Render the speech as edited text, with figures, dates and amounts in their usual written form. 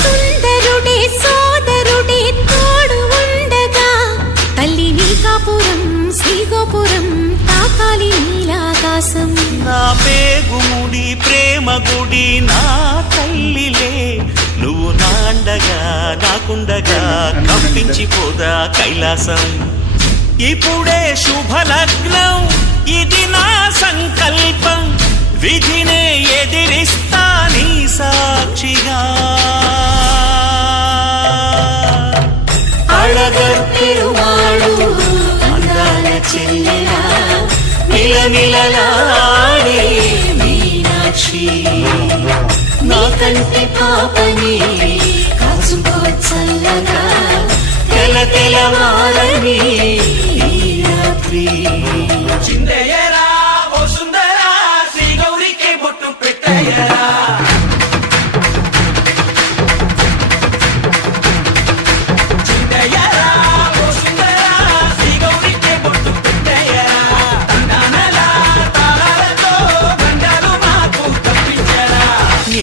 సుందరుడే సోదరుడే తోడు ఉండగా తల్లి నీకాపురం శ్రీగోపురం తాకాలి నీలాకాశం. నా పేగుముడి ప్రేమ గుడి నా తల్లిలే, నువ్వు నాండగా నాకుండగా కంపించిపోదా కైలాసం. ఇప్పుడే శుభలగ్నం ఇది నా సంకల్పం, విధినే ఎదిరిస్తా నీ సాక్షిగా. అళగర్పెరుమాళు అందాల చెల్లెలా నిలనిలలాడే మీనాక్షి, నీ కంటి పాపని కాచుకో చల్లగా తెల తెలవారని